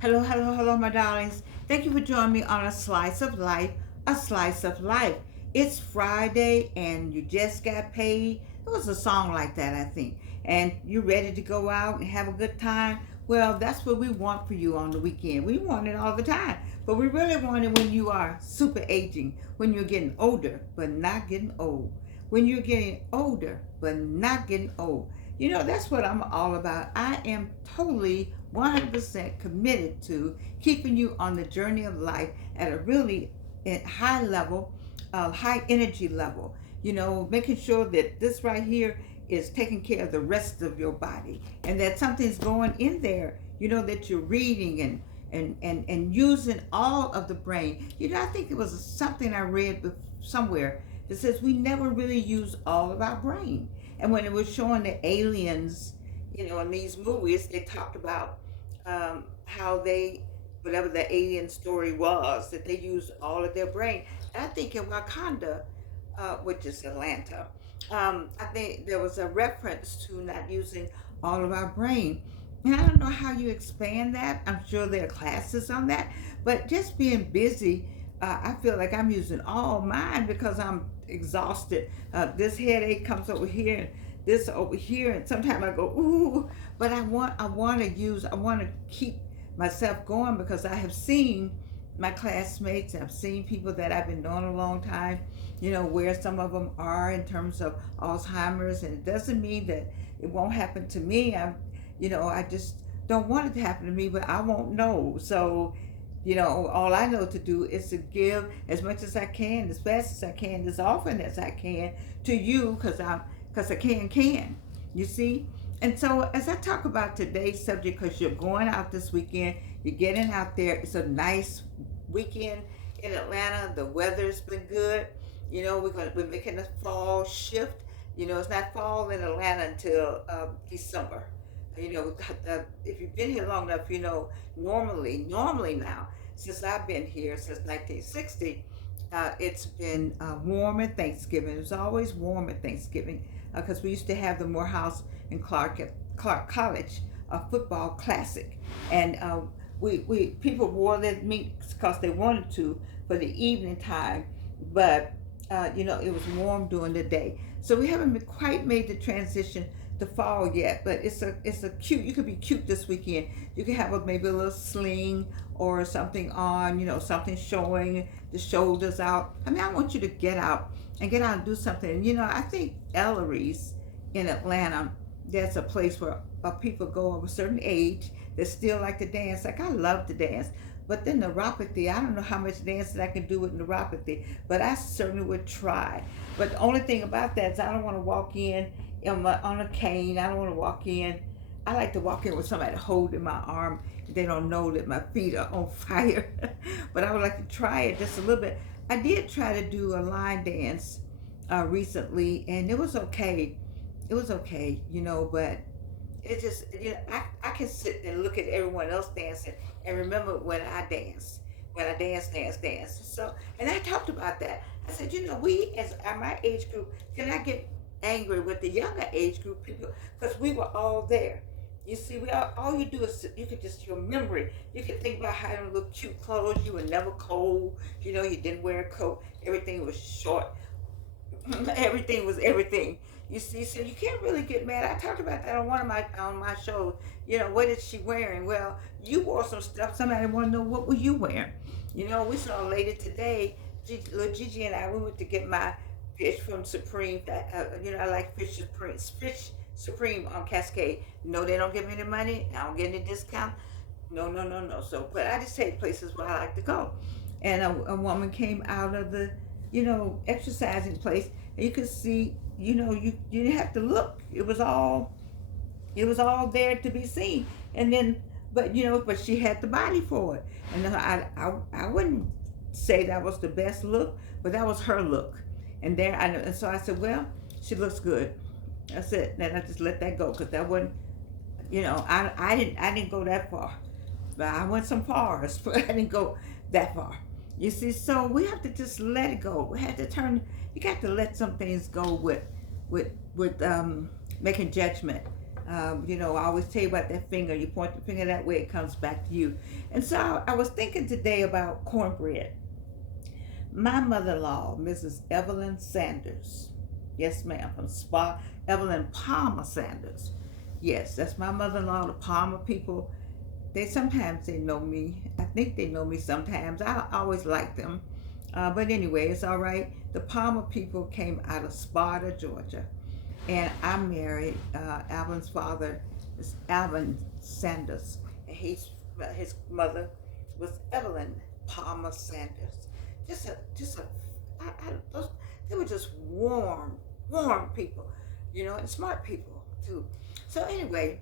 Hello, hello, hello, my darlings. Thank you for joining me on A Slice of Life, A Slice of Life. It's Friday and you just got paid. It was a song like that, I think. And you're ready to go out and have a good time. Well, that's what we want for you on the weekend. We want it all the time. But we really want it when you are super aging, when you're getting older, but not getting old. When you're getting older, but not getting old. That's what I'm all about. I am totally 100% committed to keeping you on the journey of life at a really high level, high energy level. Making sure that this right here is taking care of the rest of your body and that something's going in there, that you're reading and using all of the brain. I think it was something I read somewhere that says we never really use all of our brain. And when it was showing the aliens, in these movies, they talked about how they, whatever the alien story was, that they used all of their brain. And I think in Wakanda, which is Atlanta, I think there was a reference to not using all of our brain. And I don't know how you expand that. I'm sure there are classes on that, but just being busy, I feel like I'm using all mine because I'm exhausted. This headache comes over here, and this over here, and sometimes I go ooh. But I want to keep myself going because I have seen my classmates. I've seen people that I've been knowing a long time. Where some of them are in terms of Alzheimer's, and it doesn't mean that it won't happen to me. I just don't want it to happen to me, but I won't know. So all I know to do is to give as much as I can, as fast as I can, as often as I can to you, because I can. You see? And so as I talk about today's subject, because you're going out this weekend, you're getting out there. It's a nice weekend in Atlanta. The weather's been good. We're making a fall shift. It's not fall in Atlanta until December. If you've been here long enough, normally now, since I've been here since 1960, it's been warm at Thanksgiving. It was always warm at Thanksgiving because we used to have the Morehouse and Clark College football classic, and we people wore their minks because they wanted to for the evening time, but it was warm during the day. So we haven't quite made the transition to fall yet, but it's a cute. You could be cute this weekend. You could have maybe a little sling or something on, something showing the shoulders out. I mean, I want you to get out and do something. I think Ellery's in Atlanta, that's a place where people go of a certain age that still like to dance. Like I love to dance. But then neuropathy, I don't know how much dancing I can do with neuropathy, but I certainly would try. But the only thing about that is I don't want to walk in on a cane. I don't want to walk in. I like to walk in with somebody holding my arm. They don't know that my feet are on fire. But I would like to try it just a little bit. I did try to do a line dance recently, and it was okay. It was okay, but it just, I can sit and look at everyone else dancing and remember when I dance. So, and I talked about that. I said, we as my age group, can I get angry with the younger age group people because we were all there. You see, all you do is you could just your memory. You can think about how you look cute clothes. You were never cold. You didn't wear a coat. Everything was short. Everything was everything. You see, so you can't really get mad. I talked about that on one of my shows. What is she wearing? Well, you wore some stuff. Somebody want to know what were you wearing. We saw a lady today. Little Gigi and I, we went to get my fish from Supreme. I like Fish Supreme on Cascade. No, they don't give me any money. I don't get any discount. No, no, no, no. So, but I just take places where I like to go. And a woman came out of the, exercising place, and you could see, you didn't have to look. It was all there to be seen. And then, but she had the body for it. And I wouldn't say that was the best look, but that was her look. And so I said, well, she looks good. That's it. Then I just let that go because that wasn't, I didn't go that far. But I went some far, but I didn't go that far. You see, so we have to just let it go. We have to turn. You got to let some things go with making judgment I always tell you about that finger. You point the finger that way, it comes back to you. And so I was thinking today about cornbread. My mother-in-law, Mrs. Evelyn Sanders. Yes, ma'am, from Spa. Evelyn Palmer Sanders. Yes, that's my mother-in-law, the Palmer people. They know me. I think they know me sometimes. I always like them. But anyway, it's all right. The Palmer people came out of Sparta, Georgia. And I married Alvin's father is Alvin Sanders. And his mother was Evelyn Palmer Sanders. Those, they were just warm people, and smart people too. So anyway,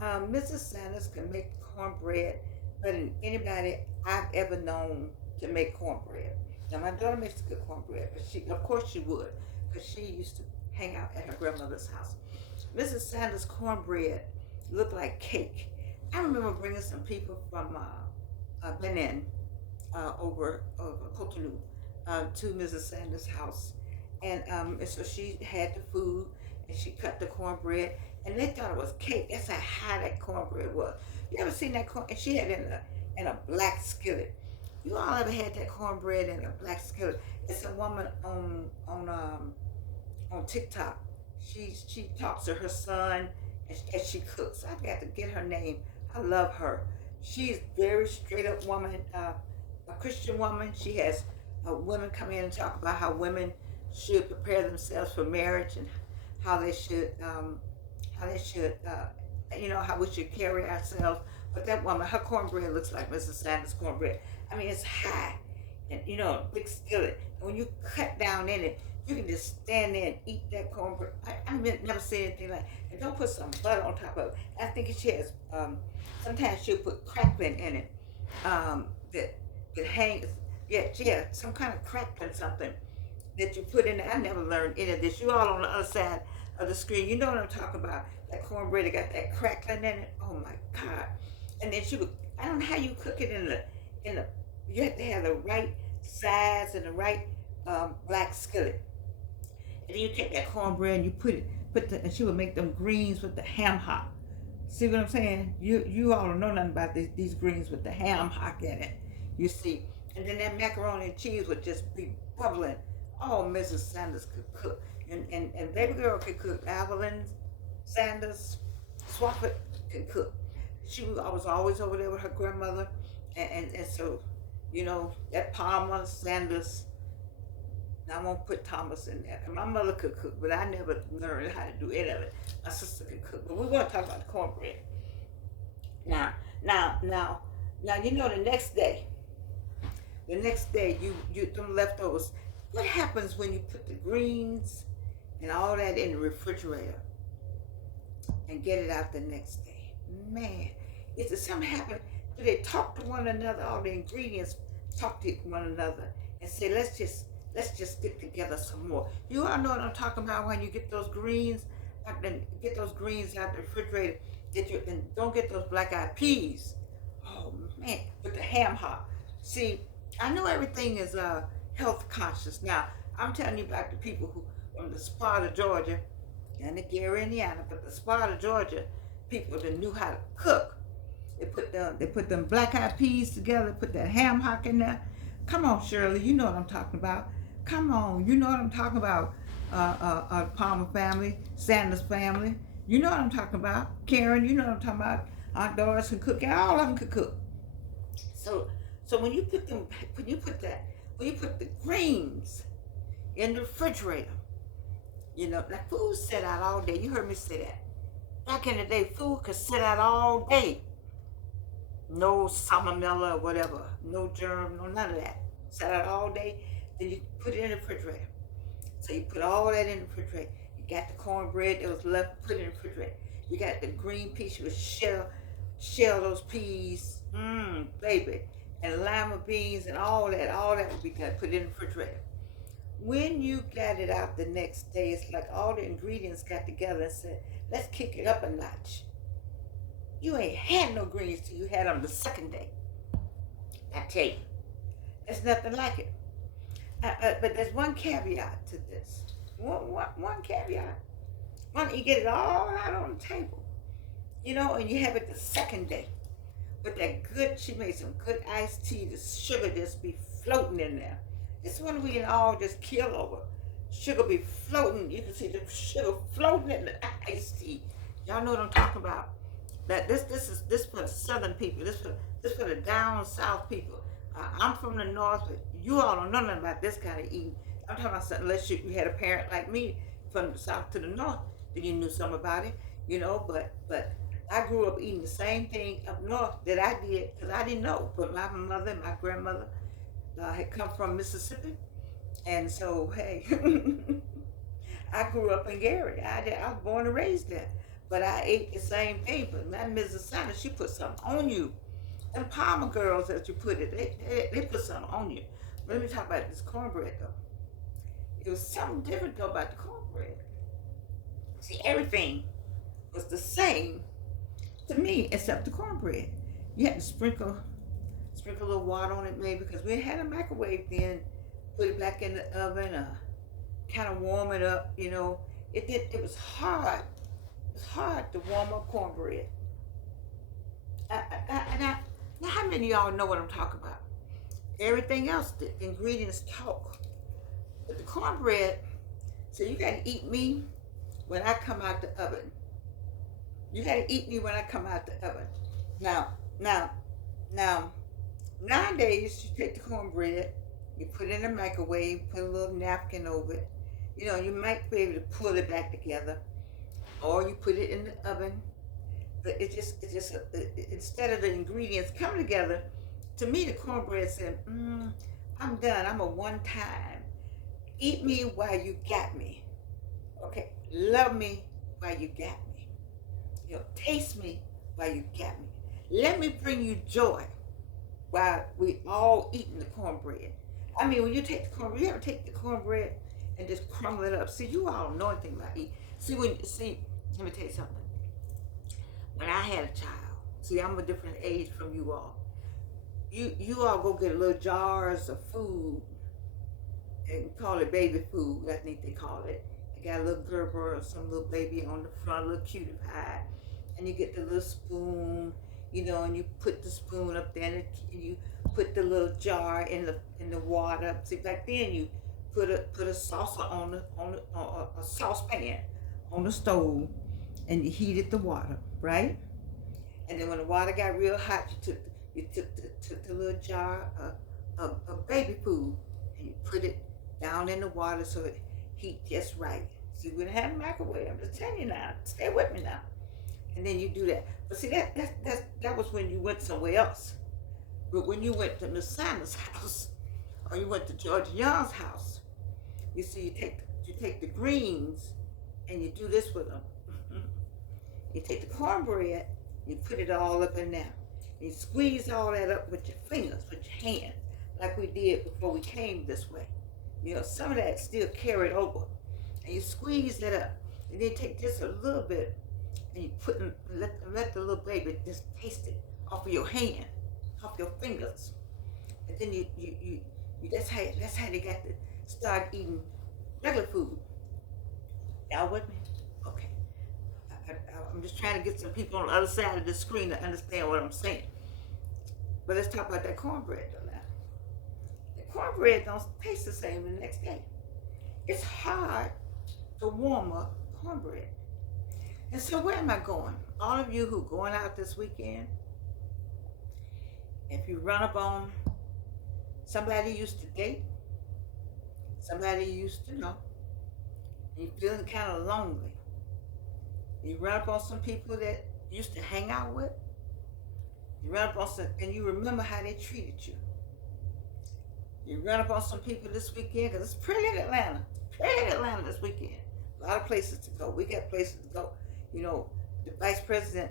Mrs. Sanders can make cornbread better than anybody I've ever known to make cornbread. Now my daughter makes good cornbread, but of course she would, because she used to hang out at her grandmother's house. Mrs. Sanders' cornbread looked like cake. I remember bringing some people from Benin over Cotonou to Mrs. Sanders' house, and so she had the food and she cut the cornbread, and they thought it was cake. That's how high that cornbread was. You ever seen that corn? And she had it in a black skillet. You all ever had that cornbread in a black skillet? It's a woman on TikTok. She talks to her son as she cooks. I've got to get her name. I love her. She's very straight up woman, a Christian woman. She has women come in and talk about how women should prepare themselves for marriage and how they should, how we should carry ourselves. But that woman, her cornbread looks like Mrs. Sanders' cornbread. I mean, it's high and, a big skillet. And when you cut down in it, you can just stand there and eat that cornbread. I never said anything like, and don't put some butter on top of it. I think she has, sometimes she'll put crackling in it that hangs. Yeah, she has some kind of crackling something that you put in there. I never learned any of this. You all on the other side of the screen. You know what I'm talking about. That cornbread that got that crackling in it. Oh my God. And then I don't know how you cook it you have to have the right size and the right black skillet. And then you take that cornbread and you and she would make them greens with the ham hock. See what I'm saying? You all don't know nothing about these greens with the ham hock in it. You see? And then that macaroni and cheese would just be bubbling. Oh, Mrs. Sanders could cook. And baby girl could cook. Evelyn Sanders Swafford could cook. I was always over there with her grandmother. And so, that Palmer Sanders, I won't put Thomas in there. My mother could cook, but I never learned how to do any of it. My sister could cook. But we want to talk about the cornbread. Now, the next day, you them leftovers. What happens when you put the greens and all that in the refrigerator and get it out the next day? Man, if something happen, do they talk to one another? All the ingredients talk to one another and say, let's just get together some more. You all know what I'm talking about when you get those greens, get those greens out the refrigerator. And don't get those black-eyed peas. Oh man, with the ham hock. See, I know everything is health conscious. Now, I'm telling you about the people who from the Sparta, Georgia, and the Gary, Indiana, but the Sparta, Georgia people that knew how to cook. They put them black-eyed peas together, put that ham hock in there. Come on, Shirley, you know what I'm talking about. Come on, you know what I'm talking about. Palmer family, Sanders family, you know what I'm talking about. Karen, you know what I'm talking about. Aunt Doris can cook. All of them could cook. So when you put the greens in the refrigerator, that food sit out all day. You heard me say that. Back in the day, food could sit out all day. No salmonella or whatever, no germ, no none of that. Sat out all day, then you put it in the refrigerator. So you put all that in the refrigerator. You got the cornbread that was left, put it in the refrigerator. You got the green peas, you would shell those peas, baby. And lima beans and all that would be done, put it in the refrigerator. When you got it out the next day, it's like all the ingredients got together and said, let's kick it up a notch. You ain't had no greens till you had them the second day. I tell you, there's nothing like it. But there's one caveat to this. One caveat. You get it all out on the table. and you have it the second day. With that good, she made some good iced tea. The sugar just be floating in there. This one we can all just kill over. Sugar be floating. You can see the sugar floating in the iced tea. Y'all know what I'm talking about. That this for the southern people. This for the down south people. I'm from the north, but you all don't know nothing about this kind of eating. I'm talking about something, unless you had a parent like me from the south to the north, then you knew something about it, but I grew up eating the same thing up north that I did because I didn't know. But my mother and my grandmother had come from Mississippi, and so hey, I grew up in Gary. I was born and raised there, but I ate the same thing. But my Mrs. Sanders, she put something on you. Them Palmer girls, as you put it, they put something on you. But let me talk about this cornbread though. It was something different though about the cornbread. See, everything was the same to me except the cornbread. You had to sprinkle a little water on it maybe because we had a microwave then. Put it back in the oven, kind of warm it up. It was hard. It was hard to warm up cornbread. Now, how many of y'all know what I'm talking about? Everything else, the ingredients talk. But the cornbread, so you gotta eat me when I come out the oven. You gotta eat me when I come out the oven. Now, now, now, nowadays you take the cornbread, you put it in the microwave, put a little napkin over it. You might be able to pull it back together, or you put it in the oven. But instead of the ingredients coming together, to me the cornbread said, I'm done. I'm a one time. Eat me while you got me. Okay. Love me while you got me. Taste me while you got me. Let me bring you joy while we all eating the cornbread. I mean, when you take the cornbread, you ever take the cornbread and just crumble it up? See, you all don't know anything about eating. Let me tell you something. When I had a child, see, I'm a different age from you all. You all go get little jars of food and call it baby food. I think they call it. They got a little Gerber or some little baby on the front, a little cutie pie, and you get the little spoon, and you put the spoon up there, and you put the little jar in the water. See, back then you put a saucer on a saucepan on the stove, and you heated the water, right? And then when the water got real hot, you took the little jar of baby food and you put it down in the water so it heat just right. See, we didn't have a microwave. I'm just telling you now. Stay with me now. And then you do that. But see, that was when you went somewhere else. But when you went to Miss Sanders' house, or you went to George Young's house, you see, you take the greens and you do this with them. You take the cornbread, you put it all up in there. You squeeze all that up with your fingers, with your hands, like we did before we came this way. Some of that still carried over. And you squeeze that up. And then take just a little bit and you let the little baby just taste it off of your hand, off your fingers. And then you that's how they got to start eating regular food. Y'all with me? Okay. I'm just trying to get some people on the other side of the screen to understand what I'm saying. But let's talk about that cornbread though now. The cornbread don't taste the same the next day. It's hard to warm up cornbread. And so where am I going? All of you who going out this weekend, if you run up on somebody you used to date, somebody you used to know, and you're feeling kind of lonely, you run up on some people that you used to hang out with, you run up on some, and you remember how they treated you. You run up on some people this weekend, because it's pretty in Atlanta. Pretty in Atlanta this weekend. A lot of places to go. We got places to go. The Vice President,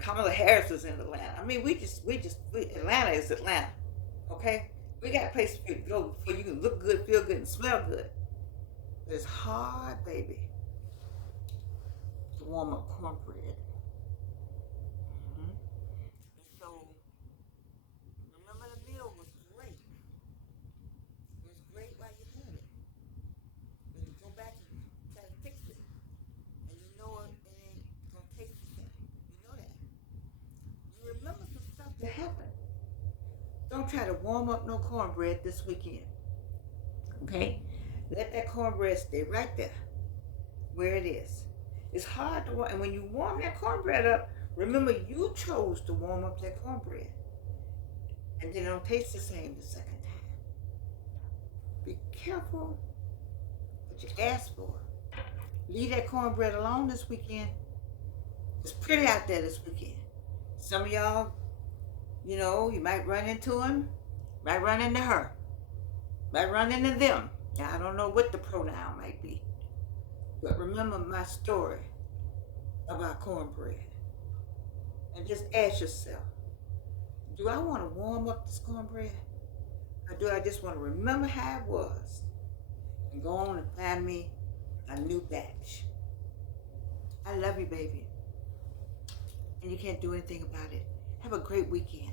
Kamala Harris is in Atlanta. I mean, Atlanta is Atlanta. Okay? We got places for you to go before you can look good, feel good, and smell good. But it's hard, baby, to warm up cornbread. Mm-hmm. And so, remember the meal was great. It was great while you had it. But you go back and try to fix it, and it ain't gonna taste the same. Don't try to warm up no cornbread this weekend. Okay? Let that cornbread stay right there where it is. It's hard to warm, and when you warm that cornbread up, remember you chose to warm up that cornbread. And then it don't taste the same the second time. Be careful what you ask for. Leave that cornbread alone this weekend. It's pretty out there this weekend. Some of y'all, you might run into him, might run into her, might run into them. Now, I don't know what the pronoun might be, but remember my story about cornbread. And just ask yourself, do I want to warm up this cornbread? Or do I just want to remember how it was and go on and find me a new batch? I love you, baby. And you can't do anything about it. Have a great weekend.